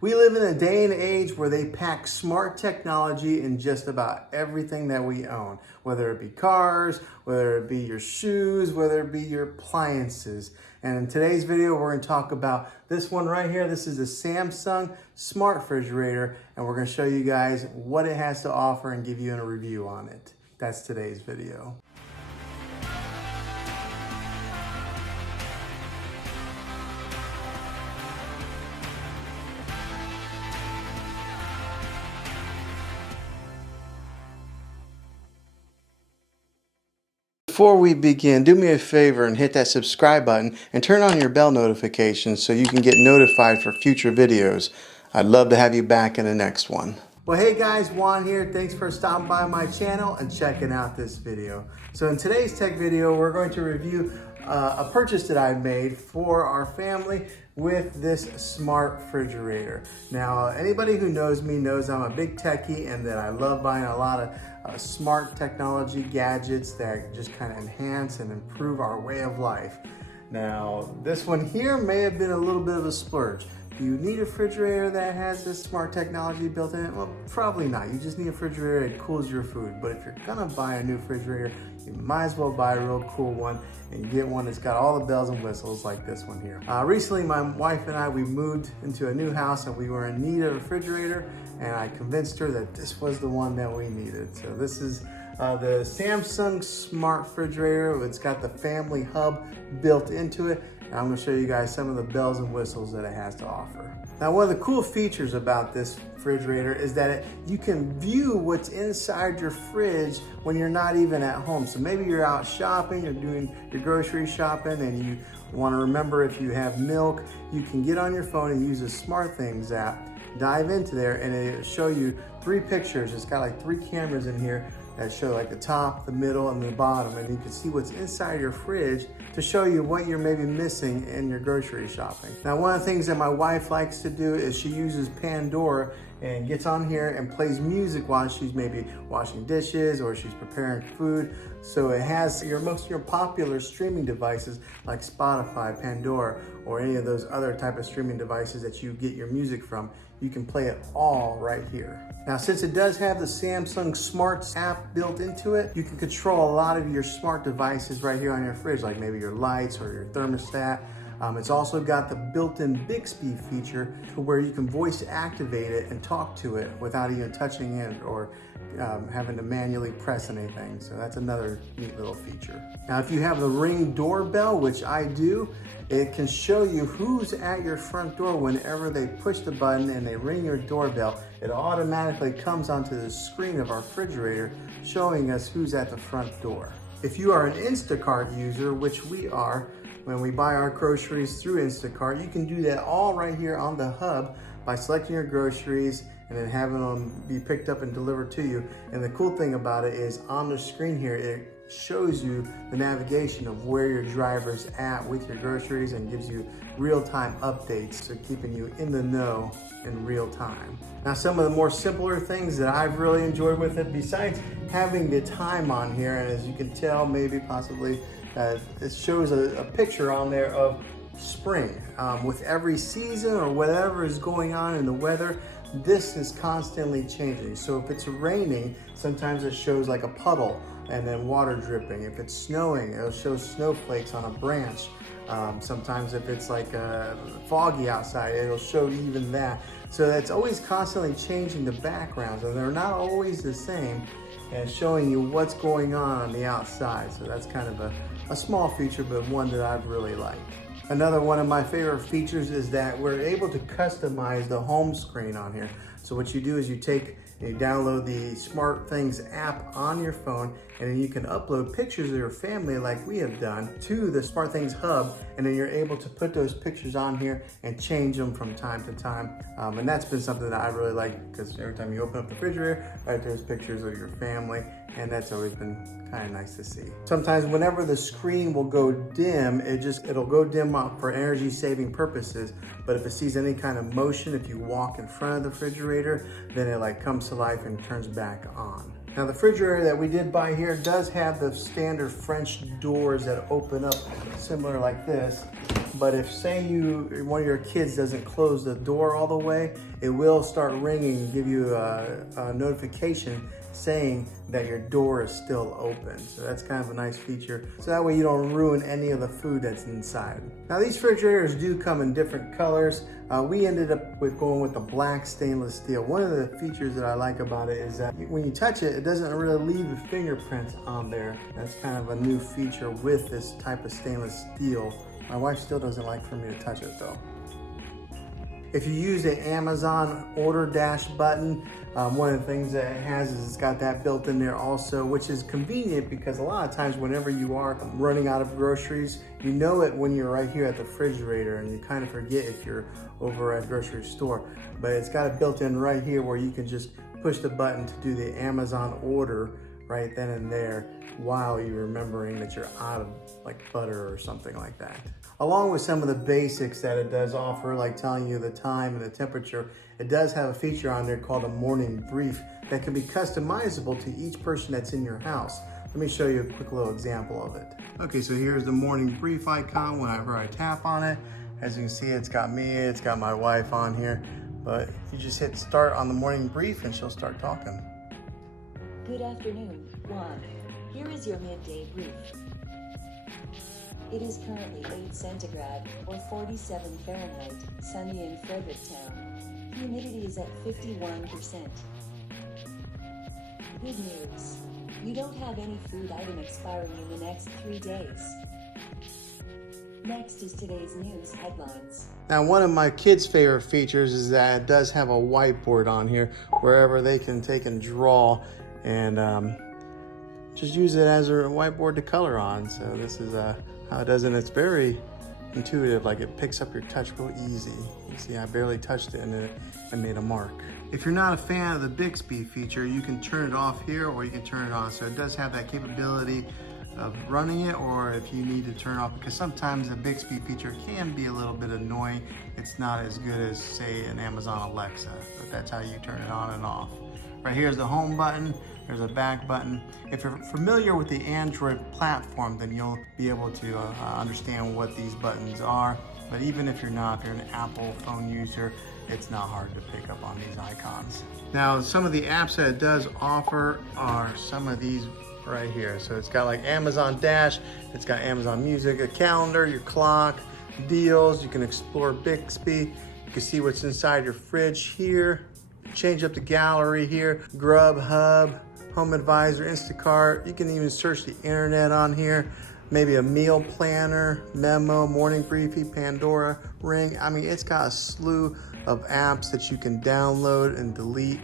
We live in a day and age where they pack smart technology in just about everything that we own, whether it be cars, whether it be your shoes, whether it be your appliances. And in today's video, we're going to talk about this one right here. This is a Samsung smart refrigerator, and we're going to show you guys what it has to offer and give you a review on it. That's today's video. Before we begin, do me a favor and hit that subscribe button and turn on your bell notifications so you can get notified for future videos. I'd love to have you back in the next one. Well, hey guys, Juan here. Thanks for stopping by my channel and checking out this video. So in today's tech video, we're going to review a purchase that I made for our family with this smart refrigerator. Now, anybody who knows me knows I'm a big techie and that I love buying a lot of smart technology gadgets that just kind of enhance and improve our way of life. Now, this one here may have been a little bit of a splurge. Do you need a refrigerator that has this smart technology built in it? Well, probably not. You just need a refrigerator that cools your food. But if you're gonna buy a new refrigerator, you might as well buy a real cool one and get one that's got all the bells and whistles like this one here. Recently, my wife and I, we moved into a new house and we were in need of a refrigerator, and I convinced her that this was the one that we needed. So this is the Samsung smart refrigerator. It's got the family hub built into it. And I'm gonna show you guys some of the bells and whistles that it has to offer. Now, one of the cool features about this refrigerator is that you can view what's inside your fridge when you're not even at home. So maybe you're out shopping, you're doing your grocery shopping, and you wanna remember if you have milk, you can get on your phone and use the SmartThings app, dive into there, and it'll show you 3 pictures. It's got like 3 cameras in here that show like the top, the middle, and the bottom, and you can see what's inside your fridge to show you what you're maybe missing in your grocery shopping. Now, one of the things that my wife likes to do is she uses Pandora and gets on here and plays music while she's maybe washing dishes or she's preparing food. So it has most of your popular streaming devices like Spotify, Pandora, or any of those other type of streaming devices that you get your music from. You can play it all right here. Now, since it does have the Samsung Smart app built into it, you can control a lot of your smart devices right here on your fridge, like maybe your lights or your thermostat. It's also got the built-in Bixby feature to where you can voice activate it and talk to it without even touching it or having to manually press anything. So that's another neat little feature. Now, if you have the Ring doorbell, which I do, it can show you who's at your front door whenever they push the button and they ring your doorbell. It automatically comes onto the screen of our refrigerator showing us who's at the front door. If you are an Instacart user, which we are, when we buy our groceries through Instacart, you can do that all right here on the hub by selecting your groceries and then having them be picked up and delivered to you. And the cool thing about it is on the screen here, it shows you the navigation of where your driver's at with your groceries and gives you real-time updates, so keeping you in the know in real time. Now, some of the more simpler things that I've really enjoyed with it, besides having the time on here, and as you can tell, maybe possibly, it shows a picture on there of spring. With every season or whatever is going on in the weather, this is constantly changing. So if it's raining, sometimes it shows like a puddle and then water dripping. If it's snowing, it'll show snowflakes on a branch. Sometimes if it's like foggy outside, it'll show even that. So that's always constantly changing the backgrounds, and they're not always the same, and showing you what's going on the outside. So that's kind of a small feature, but one that I've really liked. Another one of my favorite features is that we're able to customize the home screen on here. So what you do is you download the SmartThings app on your phone, and then you can upload pictures of your family like we have done to the SmartThings hub, and then you're able to put those pictures on here and change them from time to time. And that's been something that I really like, because every time you open up the refrigerator, right, there's pictures of your family, and that's always been kind of nice to see. Sometimes whenever the screen will go dim, it'll go dim up for energy saving purposes, but if it sees any kind of motion, if you walk in front of the refrigerator, then it like comes to life and turns back on. Now, the refrigerator that we did buy here does have the standard French doors that open up similar like this. but if say one of your kids doesn't close the door all the way, it will start ringing and give you a notification saying that your door is still open. So that's kind of a nice feature. So that way you don't ruin any of the food that's inside. Now these refrigerators do come in different colors. We ended up going with the black stainless steel. One of the features that I like about it is that when you touch it, it doesn't really leave the fingerprints on there. That's kind of a new feature with this type of stainless steel. My wife still doesn't like for me to touch it though. If you use the Amazon order dash button, one of the things that it has is it's got that built in there also, which is convenient because a lot of times whenever you are running out of groceries, you know it when you're right here at the refrigerator and you kind of forget if you're over at a grocery store. But it's got it built in right here where you can just push the button to do the Amazon order right then and there while you're remembering that you're out of like butter or something like that. Along with some of the basics that it does offer, like telling you the time and the temperature, it does have a feature on there called a morning brief that can be customizable to each person that's in your house. Let me show you a quick little example of it. Okay, so here's the morning brief icon whenever I tap on it. As you can see, it's got me, it's got my wife on here, but you just hit start on the morning brief and she'll start talking. Good afternoon, Juan. Here is your midday brief. It is currently 8 centigrade or 47 Fahrenheit, sunny in Fredericktown. Humidity is at 51%. Good news. You don't have any food item expiring in the next 3 days. Next is today's news headlines. Now, one of my kids' favorite features is that it does have a whiteboard on here wherever they can take and draw and just use it as a whiteboard to color on. So this is how it does, and it's very intuitive, like it picks up your touch real easy. You see I barely touched it and it made a mark. If you're not a fan of the Bixby feature, you can turn it off here or you can turn it on. So it does have that capability of running it, or if you need to turn it off, because sometimes the Bixby feature can be a little bit annoying. It's not as good as say an Amazon Alexa, but that's how you turn it on and off. Right here's the home button. There's a back button. If you're familiar with the Android platform, then you'll be able to understand what these buttons are. But even if you're not, if you're an Apple phone user, it's not hard to pick up on these icons. Now, some of the apps that it does offer are some of these right here. So it's got like Amazon Dash, it's got Amazon Music, a calendar, your clock, deals. You can explore Bixby. You can see what's inside your fridge here. Change up the gallery here, Grubhub, Home Advisor, Instacart. You can even search the internet on here. Maybe a meal planner, Memo, Morning Briefy, Pandora, Ring. I mean, it's got a slew of apps that you can download and delete.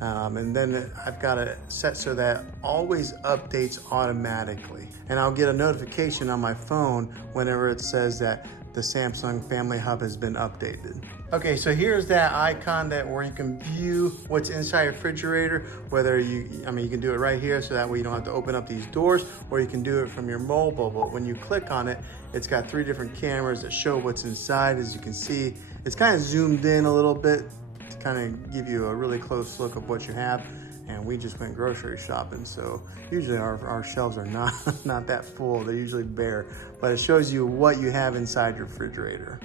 And then I've got it set so that always updates automatically. And I'll get a notification on my phone whenever it says that the Samsung Family Hub has been updated. Okay, so here's that icon where you can view what's inside your refrigerator, whether you can do it right here so that way you don't have to open up these doors, or you can do it from your mobile. But when you click on it, it's got 3 different cameras that show what's inside. As you can see, it's kind of zoomed in a little bit to kind of give you a really close look of what you have. And we just went grocery shopping, so usually our shelves are not that full. They're usually bare, but it shows you what you have inside your refrigerator.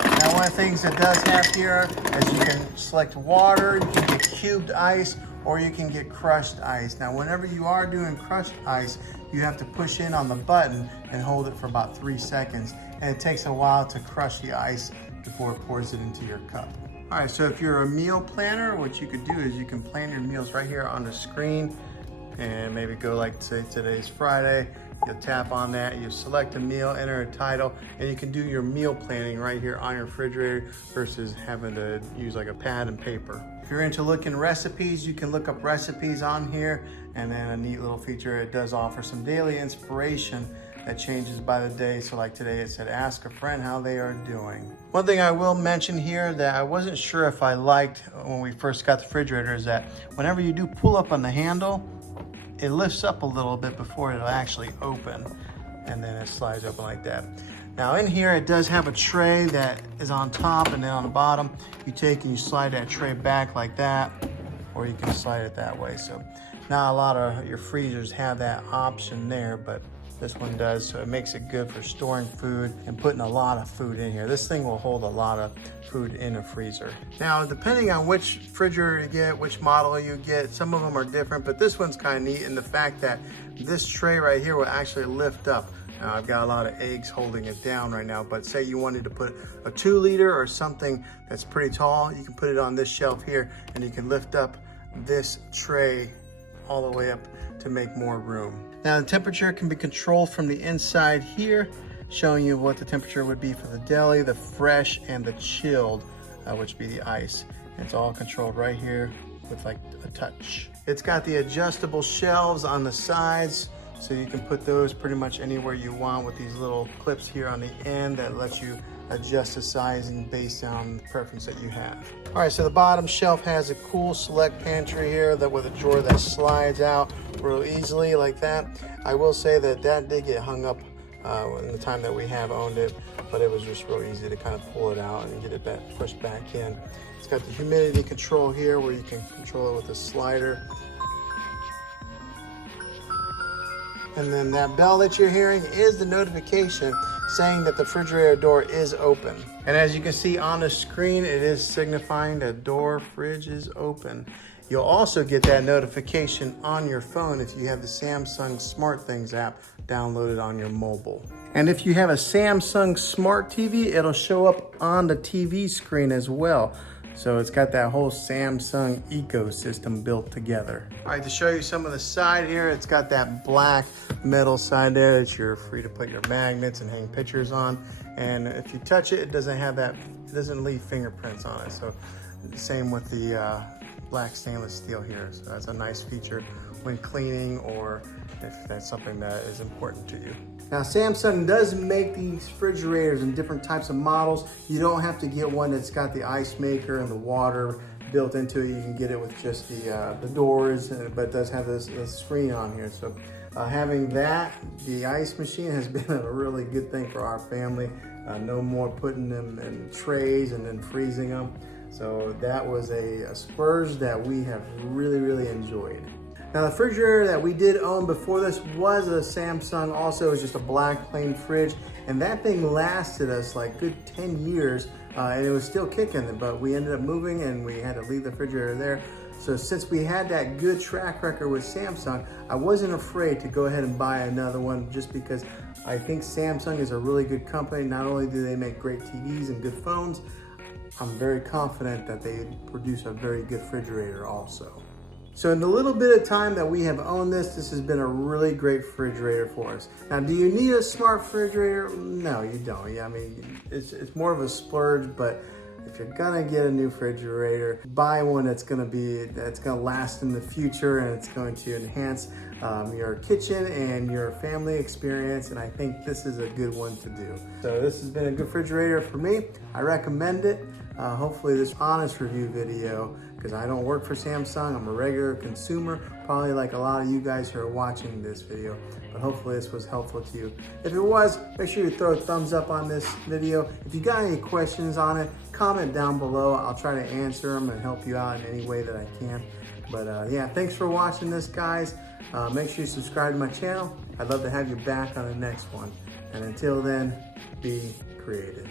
Now, one of the things it does have here is you can select water, you can get cubed ice, or you can get crushed ice. Now, whenever you are doing crushed ice, you have to push in on the button and hold it for about 3 seconds, and it takes a while to crush the ice before it pours it into your cup. All right, so if you're a meal planner, what you could do is you can plan your meals right here on the screen, and maybe go like, say today's Friday, you'll tap on that, you select a meal, enter a title, and you can do your meal planning right here on your refrigerator versus having to use like a pad and paper. If you're into looking recipes, you can look up recipes on here, and then a neat little feature, it does offer some daily inspiration that changes by the day. So like today it said, ask a friend how they are doing. One thing I will mention here that I wasn't sure if I liked when we first got the refrigerator is that whenever you do pull up on the handle, it lifts up a little bit before it'll actually open, and then it slides open like that. Now in here it does have a tray that is on top, and then on the bottom you take and you slide that tray back like that, or you can slide it that way. So not a lot of your freezers have that option there, but This one does, so it makes it good for storing food and putting a lot of food in here. This thing will hold a lot of food in a freezer. Now, depending on which refrigerator you get, which model you get, some of them are different, but this one's kind of neat in the fact that this tray right here will actually lift up. Now, I've got a lot of eggs holding it down right now, but say you wanted to put a 2-liter or something that's pretty tall, you can put it on this shelf here and you can lift up this tray all the way up to make more room. Now the temperature can be controlled from the inside here, showing you what the temperature would be for the deli, the fresh, and the chilled, which would be the ice. And it's all controlled right here with like a touch. It's got the adjustable shelves on the sides, so you can put those pretty much anywhere you want with these little clips here on the end that lets you adjust the sizing based on the preference that you have. All right, so the bottom shelf has a cool select pantry here that with a drawer that slides out real easily like that. I will say that that did get hung up in the time that we have owned it, but it was just real easy to kind of pull it out and get it back, pushed back in. It's got the humidity control here where you can control it with a slider. And then that bell that you're hearing is the notification saying that the refrigerator door is open. And as you can see on the screen, it is signifying that door fridge is open. You'll also get that notification on your phone if you have the Samsung SmartThings app downloaded on your mobile. And if you have a Samsung Smart TV, it'll show up on the TV screen as well. So it's got that whole Samsung ecosystem built together. All right, to show you some of the side here, it's got that black metal side there that you're free to put your magnets and hang pictures on. And if you touch it, it doesn't have that, it doesn't leave fingerprints on it. So same with the black stainless steel here. So that's a nice feature when cleaning or if that's something that is important to you. Now Samsung does make these refrigerators in different types of models. You don't have to get one that's got the ice maker and the water built into it. You can get it with just the doors, but it does have this screen on here. So having that, the ice machine has been a really good thing for our family. No more putting them in trays and then freezing them. So that was a splurge that we have really enjoyed. Now the refrigerator that we did own before this was a Samsung, also it was just a black plain fridge, and that thing lasted us like good 10 years and it was still kicking, but we ended up moving and we had to leave the refrigerator there. So since we had that good track record with Samsung, I wasn't afraid to go ahead and buy another one just because I think Samsung is a really good company. Not only do they make great TVs and good phones, I'm very confident that they produce a very good refrigerator also. So in the little bit of time that we have owned this has been a really great refrigerator for us. Now, do you need a smart refrigerator? No, you don't. I mean, it's more of a splurge, but if you're gonna get a new refrigerator, buy one that's gonna last in the future and it's going to enhance your kitchen and your family experience. And I think this is a good one to do. So this has been a good refrigerator for me. I recommend it. Hopefully this honest review video, because I don't work for Samsung, I'm a regular consumer, probably like a lot of you guys who are watching this video, but hopefully this was helpful to you. If it was, make sure you throw a thumbs up on this video. If you got any questions on it, comment down below. I'll try to answer them and help you out in any way that I can. But yeah, thanks for watching this, guys. Make sure you subscribe to my channel. I'd love to have you back on the next one. And until then, be creative.